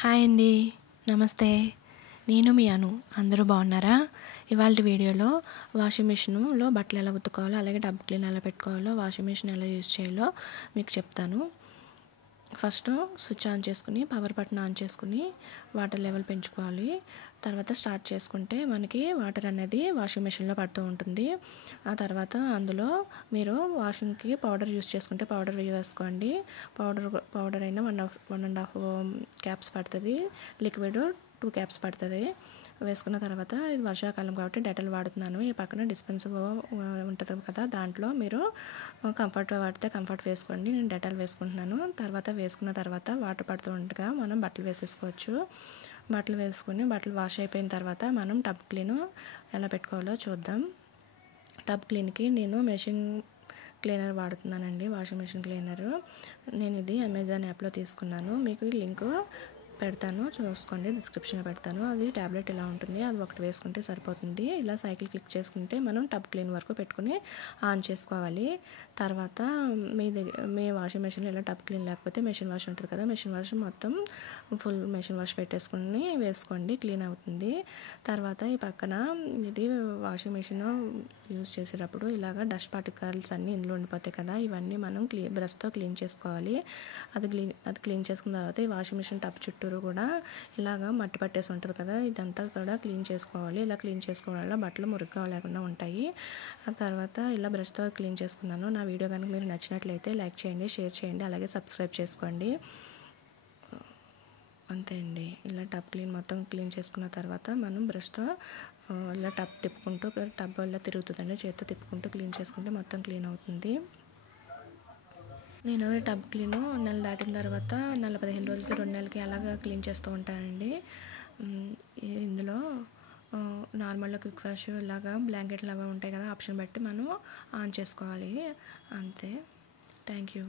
Hi అండి, నమస్తే. నేను మీ అను. అందరూ బాగున్నారా? ఇవాళ వీడియోలో వాషింగ్ మిషన్లో బట్టలు ఎలా ఉతుక్కోవాలో, అలాగే టబ్ క్లీన్ ఎలా పెట్టుకోవాలో, వాషింగ్ మిషన్ ఎలా యూజ్ చేయాలో మీకు చెప్తాను. ఫస్ట్ స్విచ్ ఆన్ చేసుకుని, పవర్ బటన్ ఆన్ చేసుకుని వాటర్ లెవెల్ పెంచుకోవాలి. తర్వాత స్టార్ట్ చేసుకుంటే మనకి వాటర్ అనేది వాషింగ్ మిషన్లో పడుతూ ఉంటుంది. ఆ తర్వాత అందులో మీరు వాషింగ్కి పౌడర్ యూస్ చేసుకుంటే పౌడర్ వేసుకోండి. పౌడర్ అయినా 1.5 క్యాప్స్ పడుతుంది, లిక్విడ్ 2 క్యాప్స్ పడుతుంది. వేసుకున్న తర్వాత ఇది వర్షాకాలం కాబట్టి డెటల్ వాడుతున్నాను. ఈ పక్కన డిస్పెన్స్ ఉంటుంది కదా, దాంట్లో మీరు కంఫర్ట్ వాడితే కంఫర్ట్ వేసుకోండి. నేను డెటల్ వేసుకుంటున్నాను. వేసుకున్న తర్వాత వాటర్ పడుతూ ఉండగా మనం బట్టలు వేసేసుకోవచ్చు. బట్టలు వేసుకుని బట్టలు వాష్ అయిపోయిన తర్వాత మనం టబ్ క్లీన్ ఎలా పెట్టుకోవాలో చూద్దాం. టబ్ క్లీన్కి నేను మెషిన్ క్లీనర్ వాడుతున్నానండి, వాషింగ్ మెషిన్ క్లీనరు. నేను ఇది అమెజాన్ యాప్లో తీసుకున్నాను. మీకు లింక్ పెడతాను, చూసుకోండి, డిస్క్రిప్షన్లో పెడతాను. అది ట్యాబ్లెట్ ఇలా ఉంటుంది, అది ఒకటి వేసుకుంటే సరిపోతుంది. ఇలా సైకిల్ క్లిక్ చేసుకుంటే మనం టబ్ క్లీన్ వరకు పెట్టుకుని ఆన్ చేసుకోవాలి. తర్వాత మీ వాషింగ్ మెషిన్లో ఇలా టబ్ క్లీన్ లేకపోతే మెషిన్ వాష్ ఉంటుంది కదా, మెషిన్ వాష్ మొత్తం ఫుల్ మెషిన్ వాష్ పెట్టేసుకుని వేసుకోండి, క్లీన్ అవుతుంది. తర్వాత ఈ పక్కన ఇది వాషింగ్ మెషిన్ యూజ్ చేసేటప్పుడు ఇలాగ డస్ట్ పార్టికల్స్ అన్నీ ఇందులో ఉండిపోతాయి కదా, ఇవన్నీ మనం బ్రష్తో క్లీన్ చేసుకోవాలి. అది క్లీన్ చేసుకున్న తర్వాత ఈ వాషింగ్ మెషిన్ టబ్ చుట్టూరు కూడా ఇలాగ మట్టి పట్టేసి ఉంటుంది కదా, ఇదంతా కూడా క్లీన్ చేసుకోవాలి. ఇలా క్లీన్ చేసుకోవడం వల్ల బట్టలు మురికిగా లేకుండా ఉంటాయి. ఆ తర్వాత ఇలా బ్రష్తో క్లీన్ చేసుకున్నాను. నా వీడియో కనుక మీరు నచ్చినట్లయితే లైక్ చేయండి, షేర్ చేయండి, అలాగే సబ్స్క్రైబ్ చేసుకోండి. అంతే అండి. ఇలా టబ్ క్లీన్ మొత్తం క్లీన్ చేసుకున్న తర్వాత మనం బ్రష్తో ఇలా టబ్ తిప్పుకుంటూ, టబ్ ఇలా తిరుగుతుందండి, చేత్తో తిప్పుకుంటూ క్లీన్ చేసుకుంటే మొత్తం క్లీన్ అవుతుంది. నేను టబ్ క్లీన్ నెల దాటిన తర్వాత 15 రోజులకి 2 నెలలకి అలాగా క్లీన్ చేస్తూ ఉంటానండి. ఇందులో నార్మల్గా క్విక్ వాష్ ఇలాగా బ్లాంకెట్లు అవి ఉంటాయి కదా, ఆప్షన్ బట్టి మనం ఆన్ చేసుకోవాలి. అంతే. Thank you.